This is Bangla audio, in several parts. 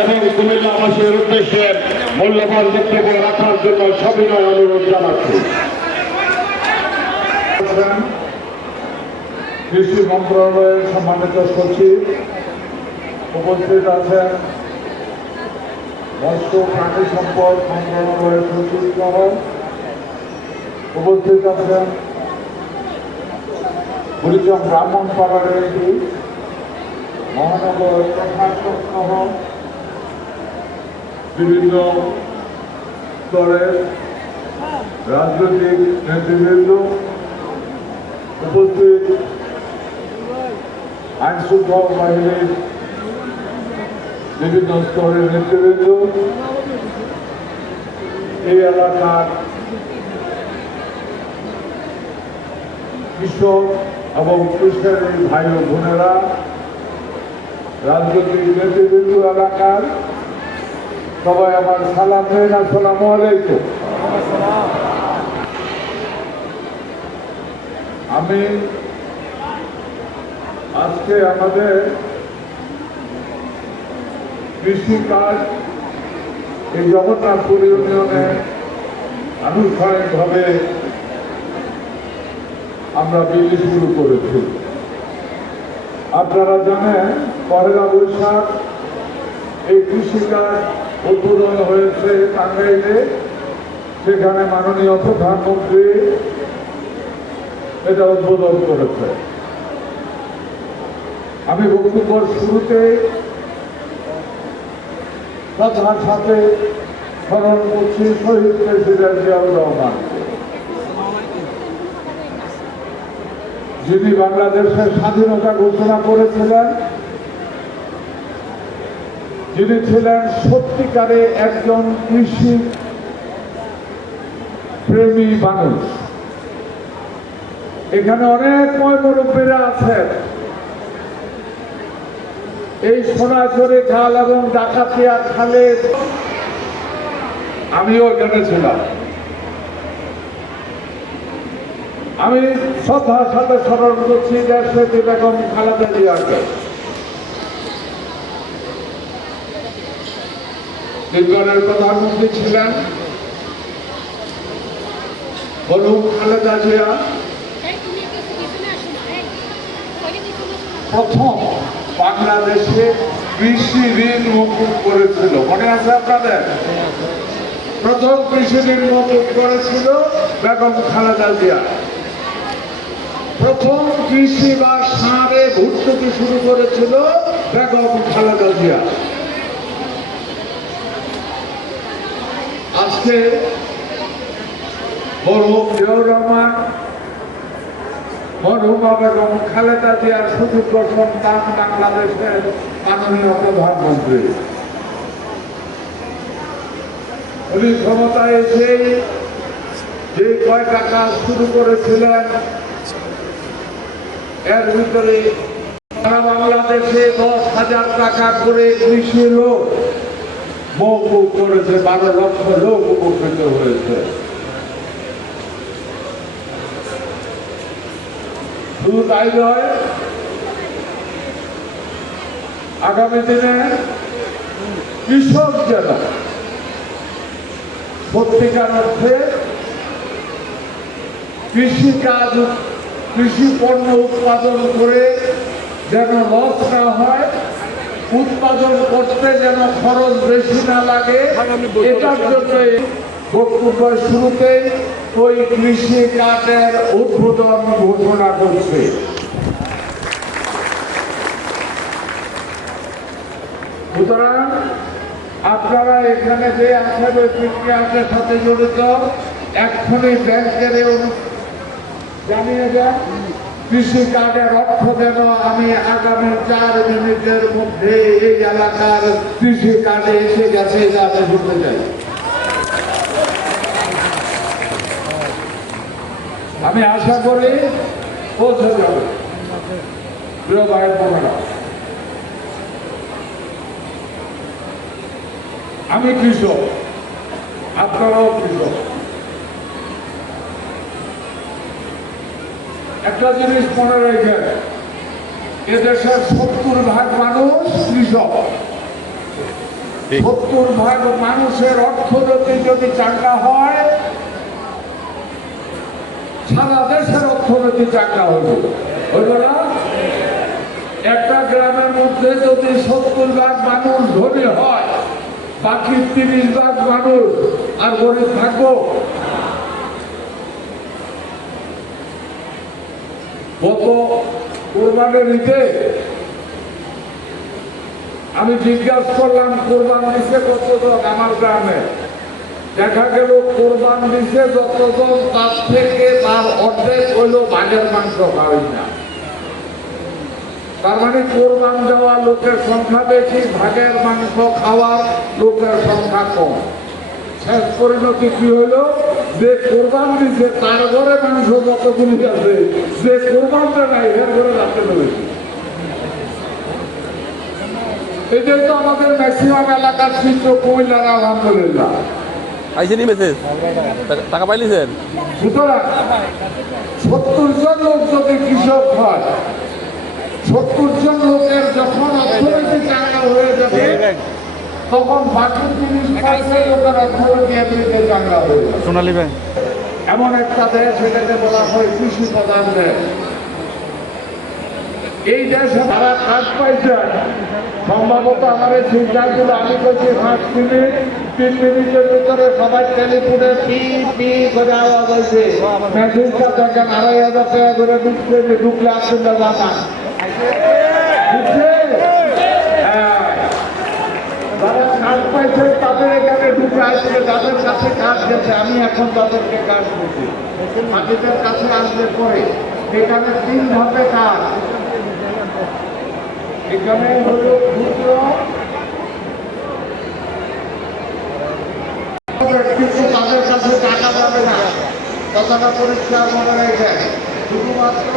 এবং কুমিল্লাবাসীর উদ্দেশ্যে মূল্যবান বক্তব্য রাখার জন্য সবিনয় অনুরোধ জানাচ্ছি। কৃষি মন্ত্রণালয়ের সম্মানিত সচিব উপস্থিত আছেন, মৎস্য প্রাণী সম্পদ মন্ত্রণালয়ের সচিব সহ উপস্থিত আছেন কুড়িগ্রাম ব্রাহ্মণপাড়ার এমপি, মহানগর প্রশাসক সহ বিভিন্ন স্তরের রাজনৈতিক নেতৃবৃন্দ উপস্থিত, আইন শৃঙ্খলা বাহিনীর বিভিন্ন স্তরের নেতৃবৃন্দ, এই এলাকার কৃষক এবং কৃষকের ভাই ও বোনেরা, রাজনৈতিক নেতৃবৃন্দ, এলাকার সবাই আমার সালাম দেন। আসসালামু আলাইকুম। আমি আজকে আমাদের কৃষিকাজ এই জগন্নাথপুর ইউনিয়নে আনুষ্ঠানিকভাবে আমরা বিলি শুরু করেছি। আপনারা জানেন, পহেলা বৈশাখ এই কৃষিকাজ উদ্বোধন হয়েছে টাঙ্গাইলে। সেখানে মাননীয় প্রধানমন্ত্রী এটা উদ্বোধন করেছে। আমি বক্তব্যের শুরুতে শ্রদ্ধার সাথে স্মরণ করছি শহীদ প্রেসিডেন্ট জিয়াউর রহমান, যিনি বাংলাদেশের স্বাধীনতা ঘোষণা করেছিলেন, যিনি ছিলেন সত্যিকারে একজন কৃষি প্রেমী মানুষ। এখানে অনেক মুরব্বীরা আছেন। এই সোনাঝুরি খাল এবং ডাকাতিয়া খালে আমিও এখানে ছিলাম। আমি শ্রদ্ধার সাথে স্মরণ করছি দেশনেত্রী বেগম খালেদা জিয়াকে। তিনবারের প্রধানমন্ত্রী ছিলেন বেগম খালেদা জিয়া। প্রথম বাংলাদেশে কৃষি ঋণ মকুব করেছিল, মনে আছে আপনাদের? প্রথম কৃষি ঋণ মকুব করেছিল বেগম খালেদা জিয়া। প্রথম কৃষি বা সারে ভর্তুকি শুরু করেছিল বেগম খালেদা জিয়া। আজকে মরহুম জিয়াউর রহমান, মরহুমা বেগম খালেদা জিয়ার সুযোগ্য সন্তান বাংলাদেশের মাননীয় প্রধানমন্ত্রী। উনি ক্ষমতায় এসে যে কয়টা কাজ শুরু করেছিলেন, এর ভিতরে সারা বাংলাদেশে 10,000 টাকা করে কৃষি লোক মওকুফ করেছে, 12 লক্ষ লোক উপকৃত হয়েছে। শুধু তাই নয়, আগামী দিনে কৃষক যেন সত্যিকার অর্থে কৃষিকাজ, কৃষি পণ্য উৎপাদন করে যেন লস না হয়, উৎপাদন করতে যেন খরচ বেশি না লাগে, এটার জন্য বক্তব্যের শুরুতেই ওই কৃষি কার্ডের উদ্বোধন ঘোষণা করছে। সুতরাং আপনারা এখানে যে আছেন ওই প্রক্রিয়ার সাথে জড়িত, এক্ষুনি ব্যাংকের জানিয়ে দেন কৃষি কার্ডের অর্থ যেন আমি আগামী 4 মিনিটের মধ্যে এই এলাকার কৃষি কার্ডে এসে গেছে, যাতে শুনতে চাই। আমি আশা করি পৌঁছে যাবে। প্রিয় ভাই বোনেরা, আমি কৃষক, আপনারাও কৃষক। একটা জিনিস মনে রেখে, এদেশের 70% মানুষ কৃষক। 70% মানুষের অর্থনীতি চাঙ্গা হয়, সারা দেশের অর্থনীতি চাঙ্গা হইল। হইল না? একটা গ্রামের মধ্যে যদি 70% মানুষ ধনী হয়, বাকি 30% মানুষ আর গরিব থাকবো? গত কোরবানির ঈদে আমি জিজ্ঞাসা করলাম কোরবান দিছে কতজন আমার গ্রামে। দেখা গেল কোরবান দিছে যতজন তার থেকে তার অর্ধেক হইল ভাগের মাংস খাওয়াই না। তার মানে কোরবান দেওয়া লোকের সংখ্যা বেশি, ভাগের মাংস খাওয়ার লোকের সংখ্যা কম। শেষ পরিণতি কি হইল? যে কোরবান দিছে তার ঘরে মাংস যতগুলি আছে, যে কোরবানটা নাই এর ঘরে রাখতে বেশি। এটাই তো আমাদের ম্যাক্সিমাম এলাকার চিত্র কুমিল্লার। আলহামদুলিল্লাহ আইসেনি মেসেজ টাকা পাইলিছেন। সুতরাং 70 জন লোক যদি কৃষক হয়, 70 জন লোকের যখন অর্থনীতি চাঙ্গা হয়ে যাবে, তখন বাকি 30% লোকের অর্থনীতি এমনিতে চাঙ্গা হয়ে যাবে। সোনালী ব্যাংক এমন একটা দেশ, সেটাকে বলা হয় কৃষি প্রধান দেশ। এই দেশে তারা কাজ পাইছে সম্ভবত আমার চিন্তাগুলো আমি করছি 5 মিনিট, 3 মিনিটের ভিতরে সবাই টেলিফোনে পি পি করে আওয়াজ হয়েছে। মেসেজটা দেখেন 2,500 টাকা করে ঢুকছে, ঢুকলে আসছেন না জানা যারা কাজ পাইছে তাদের এখানে ঢুকে আসলে তাদের কাছে কাজ গেছে। আমি এখন তাদেরকে কাজ করছি। বাকিদের কাছে আসলে পরে এখানে 3 ধাপে কাজ। এখানে হলো ক্ষুদ্র, কিন্তু তাদের কাছে টাকা যাবে না, কথাটা পরিষ্কার মনে রেখেন। শুধুমাত্র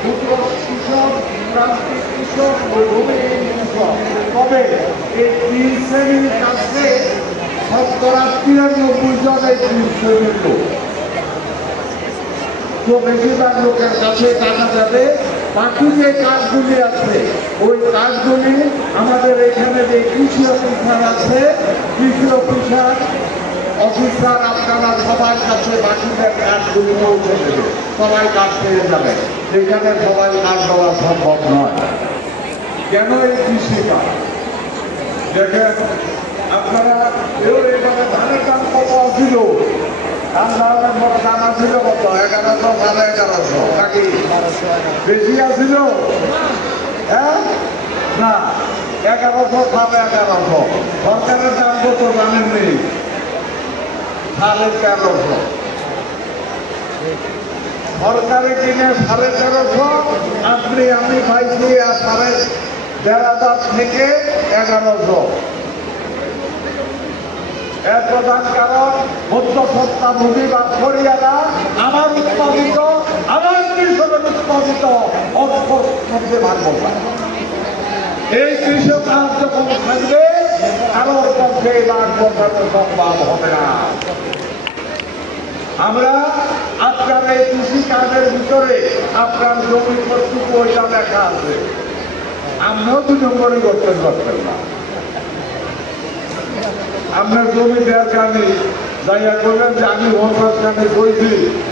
ক্ষুদ্র কৃষক, প্রান্তিক কৃষক ও ভূমিহীন কৃষক। তবে এই 3 শ্রেণীর কাছে 93 জন এই 3 শ্রেণীর লোক। তো বেশিরভাগ লোকের কাছে টাকা যাবে। বাকি যে কাজগুলি আছে ওই কাজগুলি আমাদের এখানে যে কৃষি অফিসার আছে, কৃষি অফিসার আপনারা সবার কাছে বাকিদের কাজগুলি পৌঁছে দেবে, সবাই কাজ পেয়ে যাবে। এখানে সবাই কাজ দেওয়া সম্ভব নয়। কেন এই কৃষি কাজ? দেখেন আপনারা কেউ এখানে ধানের দাম কত ছিল? দাম ছিল কত? 1100, 1150 নাকি বেশি আছিল? হ্যাঁ না, 1100, 1150। সরকারের দাম কত জানেন নেই? 1350। সরকারি কিনে 1350, আপনি আমি পাইছি 1,500 থেকে 1100। এর প্রধান কারণ মধ্যসত্তা ভূমি বা খরিয়ারা আমার উৎপাদিত, আমার কৃষকের উৎপাদিত অর্থ মধ্যে ভাগ পায়। এই কৃষক আজ যখন থাকবে কারোর পক্ষে ভাগ বসানো সম্ভব হবে না। আমরা আপনার এই কৃষি কাজের ভিতরে আপনার জমি কর্তৃক ওইটা লেখা আছে, আমরাও 2 নম্বরই করতে পারতেন না। আপনার জমি দেওয়ার কারণে যাইয়া করলেন যে আমি ভরসার কানে বলছি,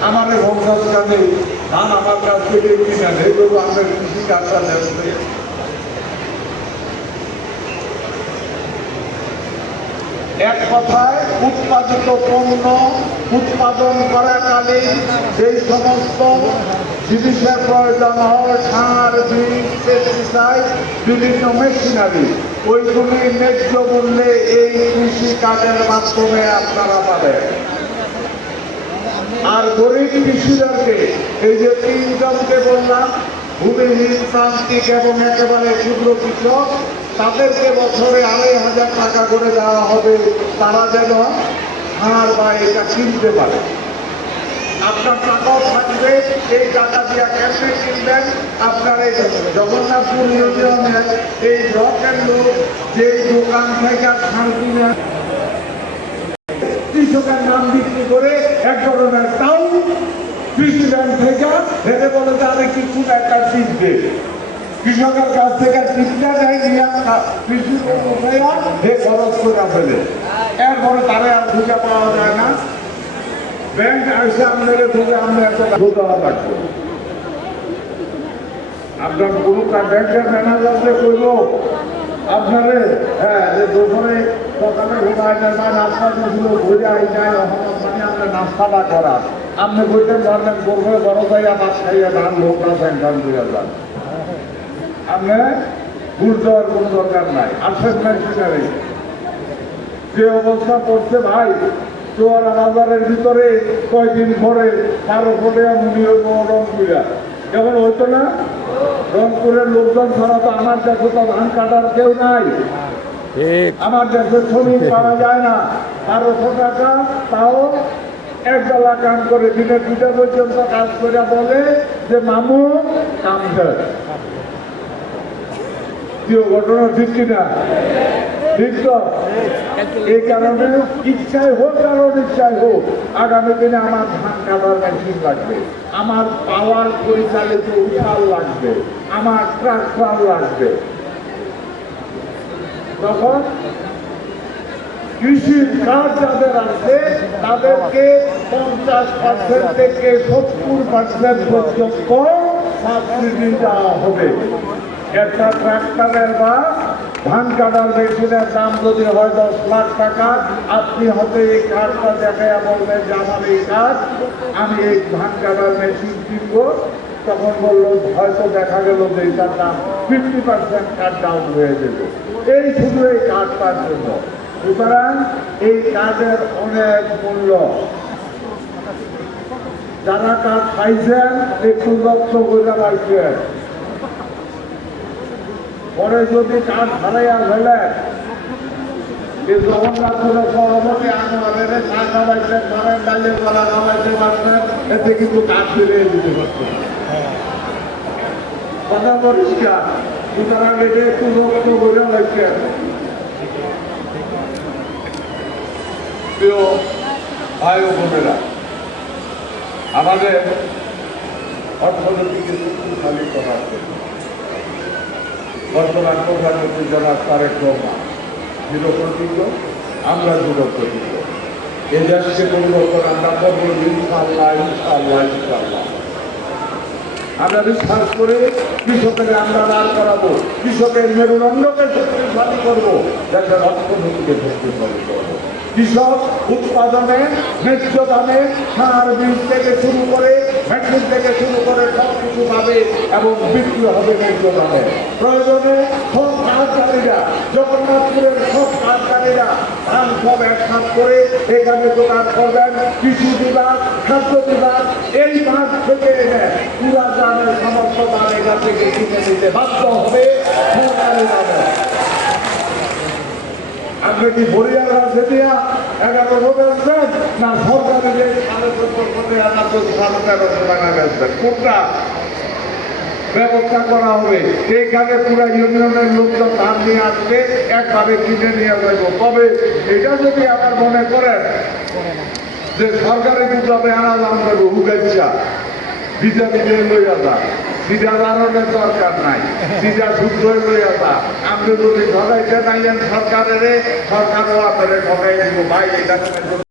আমার ভরসার কানে ধান আমার কাছ থেকে কিনা নেই, তবু আপনার কৃষি কাজটা নেবে। এক কথায় উৎপাদিত পণ্য উৎপাদন করাকালীন যেই সমস্ত জিনিসের প্রয়োজন হয়, সার, বীজ, পেস্টিসাইড, বিভিন্ন মেশিনারি, ওইগুলি ন্যায্য মূল্যে এই কৃষি কাজের মাধ্যমে আপনারা পাবেন। আর গরিব কৃষিদেরকে এই যে 3 জনকে বললাম, ভূমিহীন, প্রান্তিক এবং একেবারে ক্ষুদ্র কৃষক, তাদেরকে বছরে 2,500 টাকা করে দেওয়া হবে, তারা যেন সার বা এটা কিনতে পারে। আপনার টাকাও থাকবে, এই টাকা দিয়ে কেমনে কিনবেন? আপনার এই জগন্নাথপুর ইউনিয়নের এই ব্লকের লোক যে দোকান থেকে সার কিনে কৃষকের নাম বিক্রি করে এক ধরনের তাও কৃষি ব্যাংক থেকে হেঁটে বলে যে আমি কিছু একটা টিপ দে, কৃষকের কাছ থেকে টিপটা নেয় নিয়ে কৃষি খরচ করে ফেলে, এরপরে তারে আর খুঁজে পাওয়া যায় না। ব্যাংক আসে আপনাকে ধরে আমরা একটা দেওয়া লাগবে। আপনার কোনো ব্যাংকের ম্যানেজারকে কইল আপনারে যে দোকানে দোকানে ঢোকায় যায় বা নাস্তা দিয়েছিল ঘুরে আই যায় মানে আপনার নাস্তাটা করা আপনি বইতেন ধরলেন করবে বড় যাইয়া মাছ খাইয়া ধান লোকটা স্যাংশন করে যান। আপনি ভুল দেওয়ার কোনো দরকার নাই। আসেন নাই কিনারে যে অবস্থা করছে ভাই, চোয়ারা বাজারের ভিতরে কয়দিন পরে কারো ফোটে মুনি হইব রংপুরা, যেমন হইতো না রংপুরের লোকজন ছাড়া তো আমার দেশে তো ধান কাটার কেউ নাই, আমার দেশে শ্রমিক পাওয়া যায় না। 1200 টাকা তাও একবেলা কাম করে দিনে 2টা পর্যন্ত কাজ করে বলে যে মামু কাম দেয়। ঘটনা ঠিক কিনা? ঠিক তো? এই কারণে ইচ্ছাই হোক আর অনিচ্ছাই হোক আগামী দিনে আমার ধান কাটার মেশিন লাগবে, আমার পাওয়ার পরিচালিত উঠাল লাগবে, আমার ট্রাক্টর লাগবে। তখন কৃষির কাজ যাদের আছে তাদেরকে 50% থেকে 70% পর্যন্ত সাবসিডি দেওয়া হবে। একটা ট্রাক্টরের বা ধান কাটার মেশিনের দাম যদি হয় 10 লাখ টাকা, আপনি হয়তো এই কার্ডটা দেখাইয়া বলবেন যে আমার এই কাজ, আমি এই ধান কাটার মেশিন কিনবো। তখন বললো হয়তো দেখা গেল যে এটার দাম 50% কার্ড ডাউন হয়ে যাবে, এই শুধু এই কার্ডটার জন্য। সুতরাং এই কার্ডের অনেক মূল্য। যারা কার্ড পাইছেন একটু লক্ষ্য করে রাখবেন, পরে যদি কাজ হারাইয়া ফেলেন জগন্নাথের সভাপতি আনোয়ারের চা খাওয়াইছেন, ঘরের ডালে গলা খাওয়াইতে পারছেন, এতে কিন্তু কাজ ফিরিয়ে দিতে পারছেন। কথা পরিষ্কার। সুতরাং এটা একটু লক্ষ্য করে রাখছেন। প্রিয় ভাই ও বোনেরা, আমাদের অর্থনীতিকে শক্তিশালী করার জন্য বর্তমান প্রধানমন্ত্রী জনাব তারেক রহমান দৃঢ় প্রতিজ্ঞ, আমরা দৃঢ় প্রতিজ্ঞ। এই দেশকে পরিবর্তন আমরা করবো ইনশাআল্লাহ, ইনশাআল্লাহ, ইনশাআল্লাহ। আমরা বিশ্বাস করে কৃষকের আমরা দাঁড় করাবো, কৃষকের মেরুদণ্ডকে শক্তিশালী করবো, দেশের অর্থনীতিকে শক্তিশালী করবো। কৃষক উৎপাদনে ন্যায্য দামে সার বীজ থেকে শুরু করে ভ্যাকসিন থেকে শুরু করে সব কিছু পাবে এবং বিক্রি হবে ন্যায্য দামে। প্রয়োজনে সব কারখানারীরা, জগন্নাথপুরের সব কারখানারীরা ধান সব একসাথ করে এখানে দোকান করবেন। কৃষি বিভাগ, খাদ্য বিভাগ এই মাঠ থেকে এনে পুরা গ্রামের সমস্ত ধান এখান থেকে কিনে নিতে বাধ্য হবে সরকারি দামে। আপনি কি বরিয়ার রাজ্যে দিয়া 11 বেচবেন না সরকারি যে 14,500 টাকা বেচবেন? কোনটা ব্যবস্থা করা হবে? এইখানে পুরা ইউনিয়নের লোকজন ধান নিয়ে আসবে, একভাবে কিনে নিয়ে যাইব। তবে এটা যদি আমার মনে করেন যে সরকারি বিপ্লবে আনা দাম দেবো হুগাইছা বিজা বিজয় লইয়া যা, সিধা বাড়ানোর দরকার নাই, সিধা সূত্রই লইয়া যা। আপনি যদি ঠকাইতে নাইলেন সরকারের, সরকারও আপনাদের ঠকাই দিব ভাই। এটা